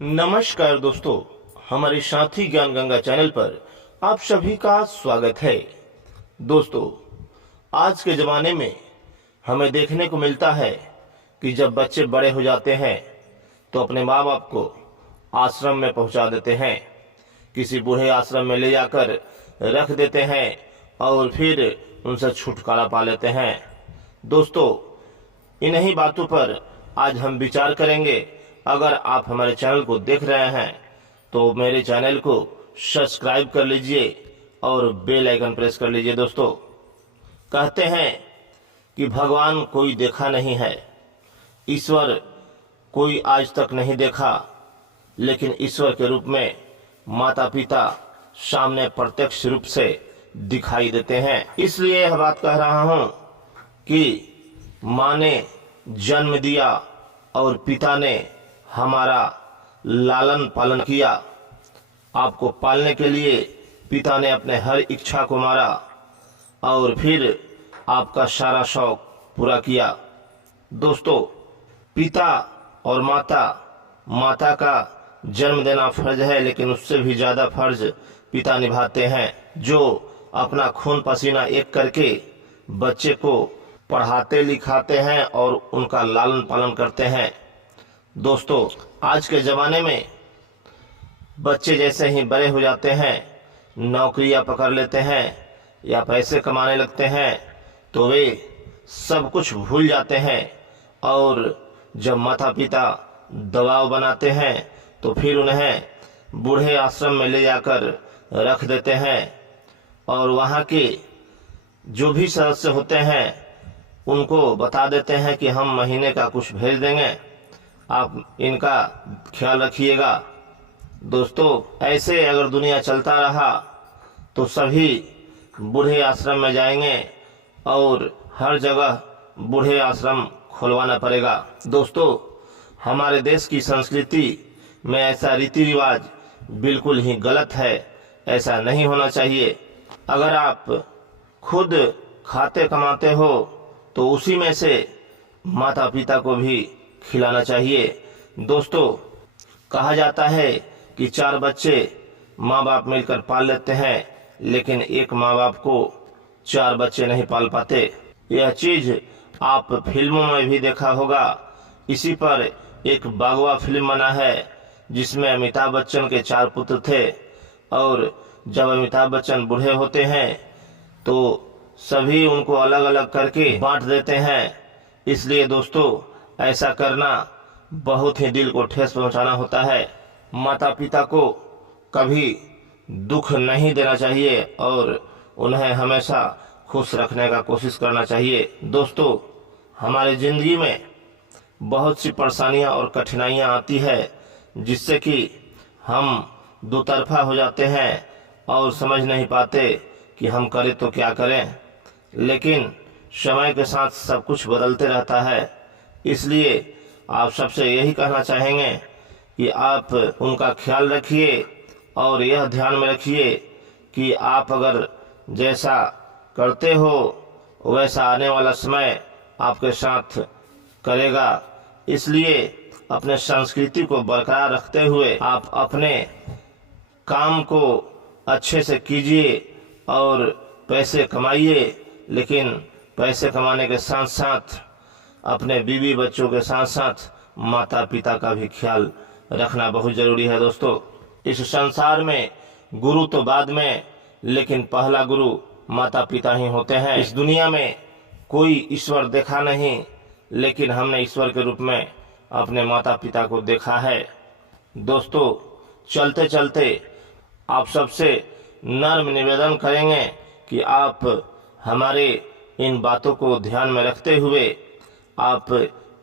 नमस्कार दोस्तों, हमारे साथी ज्ञान गंगा चैनल पर आप सभी का स्वागत है। दोस्तों, आज के जमाने में हमें देखने को मिलता है कि जब बच्चे बड़े हो जाते हैं तो अपने माँ बाप को आश्रम में पहुंचा देते हैं, किसी बूढ़े आश्रम में ले जाकर रख देते हैं और फिर उनसे छुटकारा पा लेते हैं। दोस्तों, इन्हीं बातों पर आज हम विचार करेंगे। अगर आप हमारे चैनल को देख रहे हैं तो मेरे चैनल को सब्सक्राइब कर लीजिए और बेल आइकन प्रेस कर लीजिए। दोस्तों, कहते हैं कि भगवान कोई देखा नहीं है, ईश्वर कोई आज तक नहीं देखा, लेकिन ईश्वर के रूप में माता पिता सामने प्रत्यक्ष रूप से दिखाई देते हैं। इसलिए यह बात कह रहा हूं कि माँ ने जन्म दिया और पिता ने हमारा लालन पालन किया। आपको पालने के लिए पिता ने अपने हर इच्छा को मारा और फिर आपका सारा शौक पूरा किया। दोस्तों, पिता और माता का जन्म देना फर्ज है, लेकिन उससे भी ज्यादा फर्ज पिता निभाते हैं, जो अपना खून पसीना एक करके बच्चे को पढ़ाते लिखाते हैं और उनका लालन पालन करते हैं। दोस्तों, आज के ज़माने में बच्चे जैसे ही बड़े हो जाते हैं, नौकरियां पकड़ लेते हैं या पैसे कमाने लगते हैं तो वे सब कुछ भूल जाते हैं, और जब माता पिता दबाव बनाते हैं तो फिर उन्हें बूढ़े आश्रम में ले जाकर रख देते हैं और वहाँ के जो भी सदस्य होते हैं उनको बता देते हैं कि हम महीने का कुछ भेज देंगे, आप इनका ख्याल रखिएगा। दोस्तों, ऐसे अगर दुनिया चलता रहा तो सभी बूढ़े आश्रम में जाएंगे और हर जगह बूढ़े आश्रम खुलवाना पड़ेगा। दोस्तों, हमारे देश की संस्कृति में ऐसा रीति रिवाज बिल्कुल ही गलत है, ऐसा नहीं होना चाहिए। अगर आप खुद खाते कमाते हो तो उसी में से माता पिता को भी खिलाना चाहिए। दोस्तों, कहा जाता है कि 4 बच्चे माँ बाप मिलकर पाल लेते हैं, लेकिन एक माँ बाप को 4 बच्चे नहीं पाल पाते। यह चीज आप फिल्मों में भी देखा होगा। इसी पर एक बागवा फिल्म बना है जिसमें अमिताभ बच्चन के 4 पुत्र थे, और जब अमिताभ बच्चन बूढ़े होते हैं तो सभी उनको अलग अलग करके बांट देते हैं। इसलिए दोस्तों, ऐसा करना बहुत ही दिल को ठेस पहुंचाना होता है। माता पिता को कभी दुख नहीं देना चाहिए और उन्हें हमेशा खुश रखने का कोशिश करना चाहिए। दोस्तों, हमारी जिंदगी में बहुत सी परेशानियां और कठिनाइयां आती है, जिससे कि हम दो तरफा हो जाते हैं और समझ नहीं पाते कि हम करें तो क्या करें। लेकिन समय के साथ सब कुछ बदलते रहता है। इसलिए आप सबसे यही कहना चाहेंगे कि आप उनका ख्याल रखिए और यह ध्यान में रखिए कि आप अगर जैसा करते हो वैसा आने वाला समय आपके साथ करेगा। इसलिए अपने संस्कृति को बरकरार रखते हुए आप अपने काम को अच्छे से कीजिए और पैसे कमाइए, लेकिन पैसे कमाने के साथ साथ अपने बीवी बच्चों के साथ साथ माता पिता का भी ख्याल रखना बहुत जरूरी है। दोस्तों, इस संसार में गुरु तो बाद में, लेकिन पहला गुरु माता पिता ही होते हैं। इस दुनिया में कोई ईश्वर देखा नहीं, लेकिन हमने ईश्वर के रूप में अपने माता पिता को देखा है। दोस्तों, चलते चलते आप सबसे नर्म निवेदन करेंगे कि आप हमारे इन बातों को ध्यान में रखते हुए आप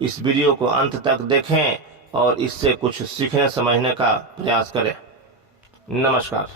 इस वीडियो को अंत तक देखें और इससे कुछ सीखने समझने का प्रयास करें। नमस्कार।